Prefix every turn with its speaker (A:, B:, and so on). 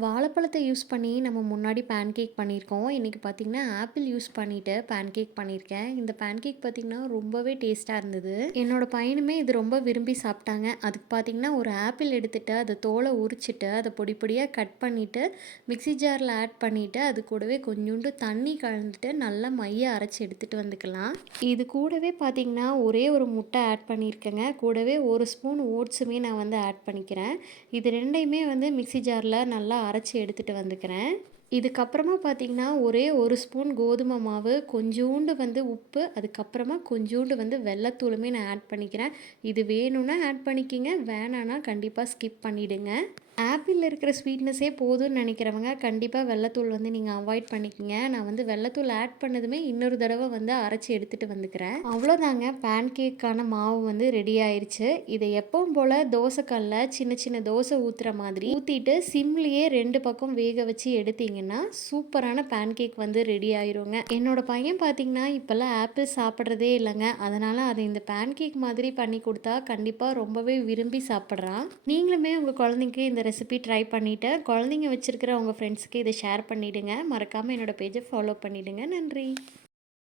A: வாழைப்பழத்தை யூஸ் பண்ணி நம்ம முன்னாடி பேன்கேக் பண்ணியிருக்கோம். இன்றைக்கி பார்த்தீங்கன்னா, ஆப்பிள் யூஸ் பண்ணிட்டு பேன்கேக் பண்ணியிருக்கேன். இந்த பேன்கேக் பார்த்திங்கன்னா ரொம்பவே டேஸ்ட்டாக இருந்தது. என்னோடய பையனுமே இது ரொம்ப விரும்பி சாப்பிட்டாங்க. அதுக்கு பார்த்தீங்கன்னா, ஒரு ஆப்பிள் எடுத்துகிட்டு அதை தோலை உரிச்சுட்டு, அதை பொடி பொடியாக கட் பண்ணிவிட்டு மிக்ஸி ஜாரில் ஆட் பண்ணிவிட்டு அது கூடவே கொஞ்சோண்டு தண்ணி கலந்துட்டு, நல்லா மைய அரைச்சி எடுத்துகிட்டு வந்துக்கலாம். இது கூடவே பார்த்தீங்கன்னா, ஒரே ஒரு முட்டை ஆட் பண்ணியிருக்கேங்க. கூடவே ஒரு ஸ்பூன் ஓட்ஸுமே நான் வந்து ஆட் பண்ணிக்கிறேன். இது ரெண்டையுமே வந்து மிக்சி ஜாரில் நல்லா அரைச்சி எடுத்துகிட்டு வந்துக்கிறேன். இதுக்கப்புறமா பார்த்தீங்கன்னா, ஒரே ஒரு ஸ்பூன் கோதுமை மாவு, கொஞ்சூண்டு வந்து உப்பு, அதுக்கப்புறமா கொஞ்சூண்டு வந்து வெள்ளத்தூளுமே நான் ஆட் பண்ணிக்கிறேன். இது வேணும்னா ஆட் பண்ணிக்கிங்க. வேணான்னா கண்டிப்பாக ஸ்கிப் பண்ணிவிடுங்க ஆப்பிளில் இருக்கிற ஸ்வீட்னஸே போதும்னு நினைக்கிறவங்க, கண்டிப்பாக வெள்ளத்தூள் வந்து நீங்கள் அவாய்ட் பண்ணிக்கங்க. நான் வந்து வெள்ளத்தூள் ஆட் பண்ணதுமே இன்னொரு தடவை வந்து அரைச்சு எடுத்துகிட்டு வந்துக்கிறேன். அவ்வளோதாங்க பேன்கேக்கான மாவு வந்து ரெடி ஆயிடுச்சு இதை எப்பவும் போல் தோசை சின்ன சின்ன தோசை ஊற்றுற மாதிரி ஊற்றிட்டு சிம்லேயே ரெண்டு பக்கம் வேக வச்சு எடுத்தீங்கன்னா, சூப்பரான பேன் கேக் வந்து ரெடி ஆயிருங்க. என்னோட பையன் பார்த்தீங்கன்னா, இப்போல்லாம் ஆப்பிள் சாப்பிட்றதே இல்லைங்க அதனால் அதை இந்த பேன் கேக் மாதிரி பண்ணி கொடுத்தா கண்டிப்பாக ரொம்பவே விரும்பி சாப்பிட்றான் நீங்களுமே உங்கள் குழந்தைக்கு இந்த ரெசிபி ட்ரை பண்ணிவிட்டேன் குழந்தைங்க வச்சுருக்கிற உங்கள் ஃப்ரெண்ட்ஸ்க்கு இதை ஷேர் பண்ணிவிடுங்க மறக்காமல் என்னோட பேஜை ஃபாலோ பண்ணிவிடுங்க நன்றி.